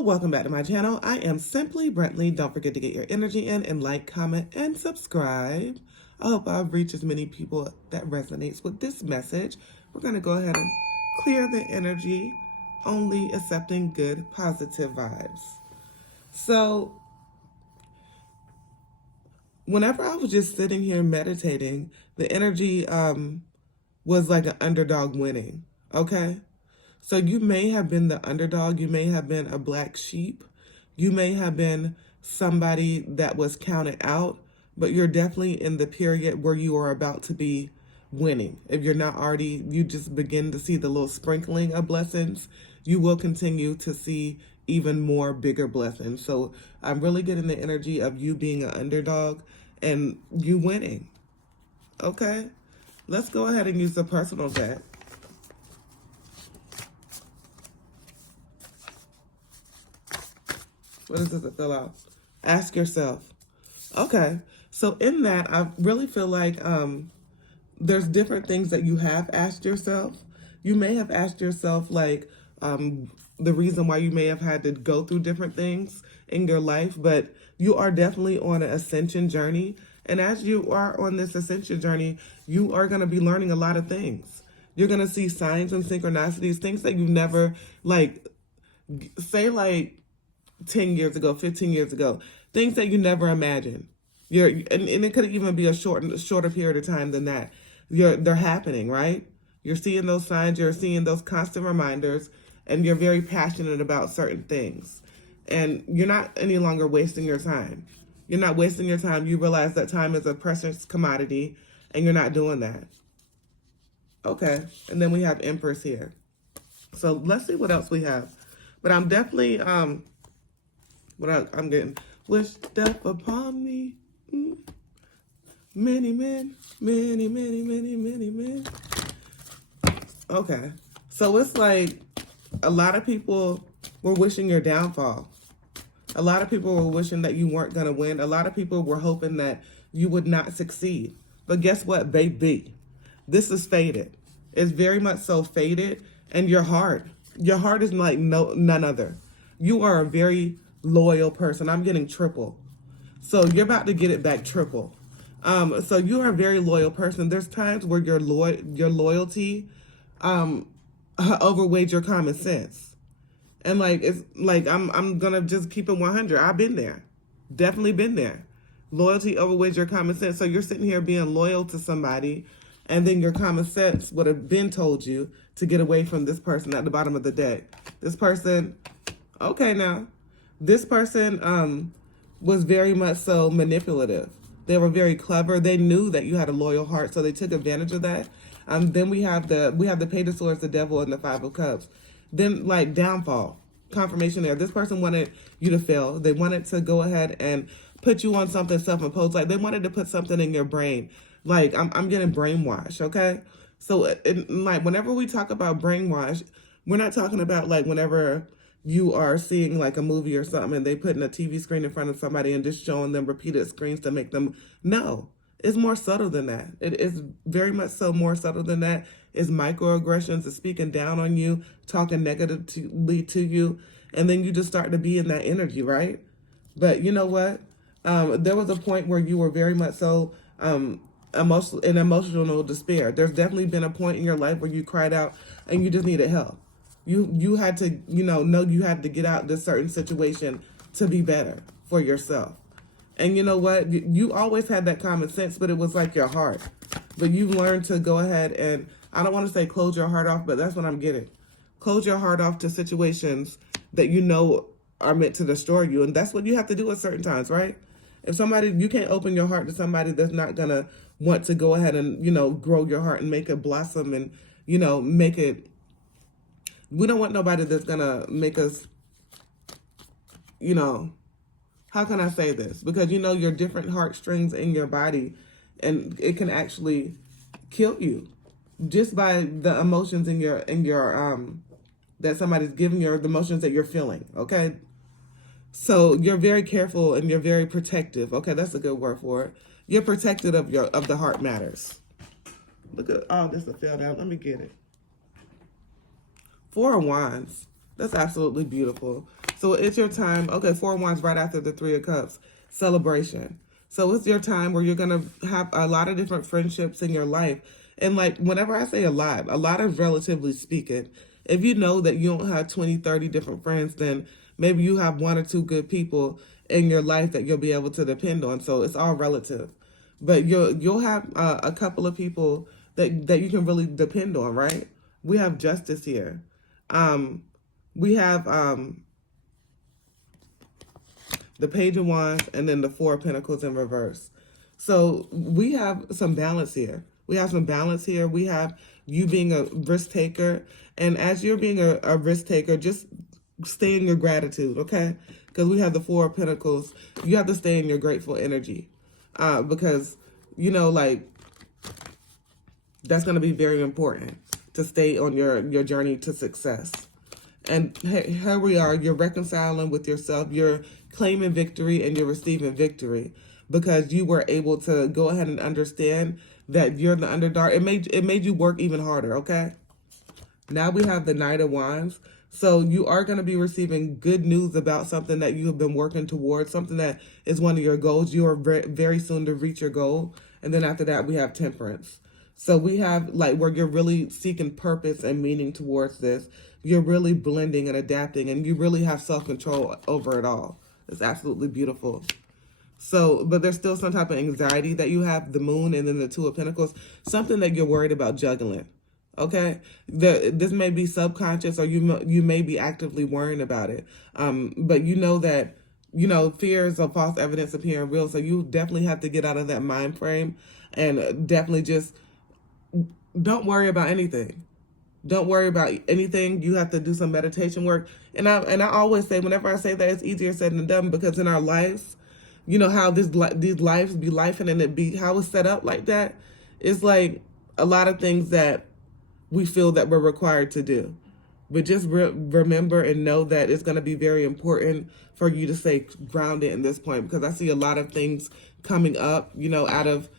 Hello, welcome back to my channel. I am simply Breantly. Don't forget to get your energy in and like, comment, and subscribe. I hope I've reached as many people that resonates with this message. We're going to go ahead and clear the energy, only accepting good, positive vibes. So, whenever I was just sitting here meditating, the energy was like an underdog winning, okay? So you may have been the underdog. You may have been a black sheep. You may have been somebody that was counted out, but you're definitely in the period where you are about to be winning. If you're not already, you just begin to see the little sprinkling of blessings. You will continue to see even more bigger blessings. So I'm really getting the energy of you being an underdog and you winning. Okay? Let's go ahead and use the personal deck. What does it fill out? Ask yourself. Okay. So in that, I really feel like there's different things that you have asked yourself. You may have asked yourself like the reason why you may have had to go through different things in your life, but you are definitely on an ascension journey. And as you are on this ascension journey, you are going to be learning a lot of things. You're going to see signs and synchronicities, things that you never say 10 years ago, 15 years ago, things that you never imagined. And it could even be a shorter period of time than that. They're happening, right? You're seeing those signs, you're seeing those constant reminders, and you're very passionate about certain things. And you're not any longer wasting your time. You're not wasting your time. You realize that time is a precious commodity, and you're not doing that. Okay, and then we have Empress here. So let's see what else we have. But I'm definitely, I'm getting, wish death upon me. Many men, many men. Okay. So it's like a lot of people were wishing your downfall. A lot of people were wishing that you weren't going to win. A lot of people were hoping that you would not succeed. But guess what, baby? This is fated. It's very much so fated. And your heart is like none other. You are a very loyal person. I'm getting triple. So you're about to get it back triple. So you are a very loyal person. There's times where your loyalty overweighs your common sense. And like it's like I'm gonna just keep it 100. I've been there. Definitely been there. Loyalty overweighs your common sense. So you're sitting here being loyal to somebody, and then your common sense would have been told you to get away from this person at the bottom of the deck. This person, okay now. This person was very much so manipulative. They were very clever. They knew that you had a loyal heart, so they took advantage of that. Then we have the Page of Swords, the Devil, and the Five of Cups. Then like downfall, confirmation there. This person wanted you to fail. They wanted to go ahead and put you on something self-imposed. Like they wanted to put something in your brain. Like I'm getting brainwashed. Okay, so like whenever we talk about brainwash, we're not talking about like whenever you are seeing like a movie or something and they putting a TV screen in front of somebody and just showing them repeated screens to make them, no, it's more subtle than that. It is very much so more subtle than that. It's microaggressions, it's speaking down on you, talking negatively to you, and then you just start to be in that energy, right? But you know what? There was a point where you were very much so emotional despair. There's definitely been a point in your life where you cried out and you just needed help. You had to, know you had to get out of this certain situation to be better for yourself. And you know what? You always had that common sense, but it was like your heart. But you've learned to go ahead and, I don't want to say close your heart off, but that's what I'm getting. Close your heart off to situations that you know are meant to destroy you. And that's what you have to do at certain times, right? If you can't open your heart to somebody that's not going to want to go ahead and, grow your heart and make it blossom and, make it. We don't want nobody that's going to make us, how can I say this? Because, your different heartstrings in your body, and it can actually kill you just by the emotions in your that somebody's giving you, or the emotions that you're feeling, okay? So you're very careful and you're very protective. Okay, that's a good word for it. You're protected of the heart matters. Look at, this will fail down. Let me get it. Four of Wands. That's absolutely beautiful. So it's your time. Okay, Four of Wands right after the Three of Cups. Celebration. So it's your time where you're going to have a lot of different friendships in your life. And like, whenever I say a lot is relatively speaking. If you know that you don't have 20, 30 different friends, then maybe you have one or two good people in your life that you'll be able to depend on. So it's all relative. But you'll have a couple of people that you can really depend on, right? We have justice here. We have the Page of Wands, and then the Four of Pentacles in reverse. So we have some balance here. We have some balance here. We have you being a risk taker. And as you're being a risk taker, just stay in your gratitude, okay? Because we have the Four of Pentacles. You have to stay in your grateful energy. Because, you know, like, that's going to be very important to stay on your journey to success. And here we are, you're reconciling with yourself, you're claiming victory, and you're receiving victory because you were able to go ahead and understand that you're the underdog. It made you work even harder, okay? Now we have the Knight of Wands. So you are going to be receiving good news about something that you have been working towards, something that is one of your goals. You are very soon to reach your goal. And then after that, we have Temperance. So we have like where you're really seeking purpose and meaning towards this. You're really blending and adapting, and you really have self-control over it all. It's absolutely beautiful. So, but there's still some type of anxiety that you have, the Moon and then the Two of Pentacles, something that you're worried about juggling. Okay, this may be subconscious, or you may be actively worrying about it. But you know that, you know, fears of false evidence appearing real. So you definitely have to get out of that mind frame, and definitely just don't worry about anything. Don't worry about anything. You have to do some meditation work. And I always say, whenever I say that, it's easier said than done, because in our lives, you know how these lives be life, and it be how it's set up like that. It's like a lot of things that we feel that we're required to do. But just remember and know that it's going to be very important for you to stay grounded in this point, because I see a lot of things coming up, you know, out of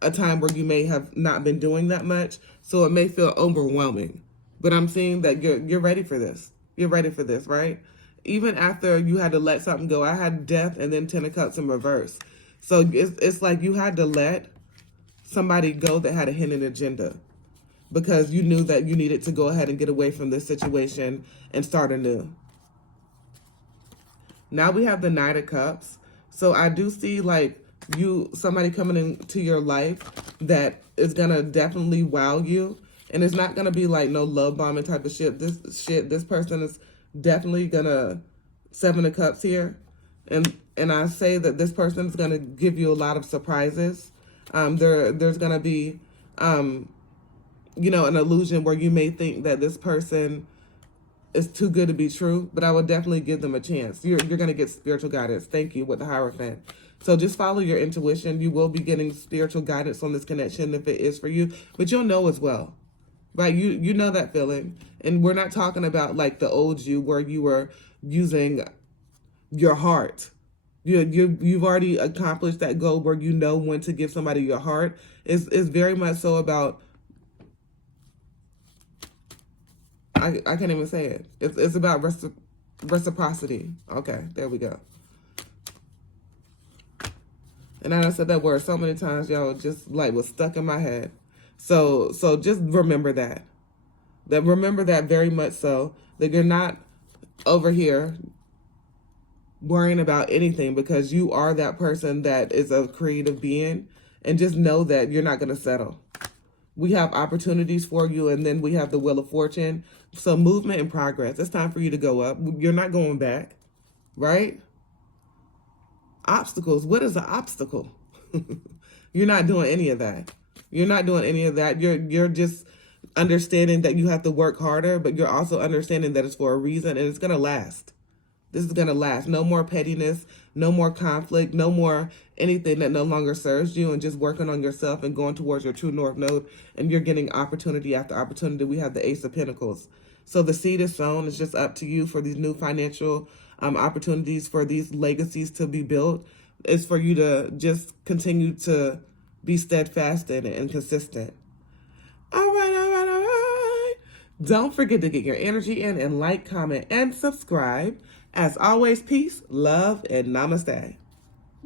a time where you may have not been doing that much. So it may feel overwhelming. But I'm seeing that you're ready for this. You're ready for this, right? Even after you had to let something go, I had Death and then Ten of Cups in reverse. So it's like you had to let somebody go that had a hidden agenda, because you knew that you needed to go ahead and get away from this situation and start anew. Now we have the Knight of Cups. So I do see like somebody coming into your life that is gonna definitely wow you, and it's not gonna be like no love bombing type of shit. This person is definitely gonna Seven of Cups here, and I say that this person is gonna give you a lot of surprises. There's gonna be you know, an illusion where you may think that this person is too good to be true, but I would definitely give them a chance. You're going to get spiritual guidance. Thank you, with the Hierophant. So just follow your intuition. You will be getting spiritual guidance on this connection if it is for you, but you'll know as well, right? You know that feeling. And we're not talking about like the old you where you were using your heart. You've already accomplished that goal where you know when to give somebody your heart. It's very much so about, I can't even say it. It's about reciprocity. Okay, there we go. And I said that word so many times, y'all, just like was stuck in my head. So just remember that. Remember that very much so, that you're not over here worrying about anything, because you are that person that is a creative being, and just know that you're not going to settle. We have opportunities for you, and then we have the Wheel of Fortune. So movement and progress. It's time for you to go up. You're not going back, right? Obstacles. What is an obstacle? You're not doing any of that. You're not doing any of that. You're just understanding that you have to work harder, but you're also understanding that it's for a reason, and it's going to last. This is going to last. No more pettiness, no more conflict, no more anything that no longer serves you, and just working on yourself and going towards your true north node, and you're getting opportunity after opportunity. We have the Ace of Pentacles. So the seed is sown. It's just up to you for these new financial opportunities, for these legacies to be built. It's for you to just continue to be steadfast in it and consistent. All right. Don't forget to get your energy in and like, comment, and subscribe. As always, peace, love, and namaste.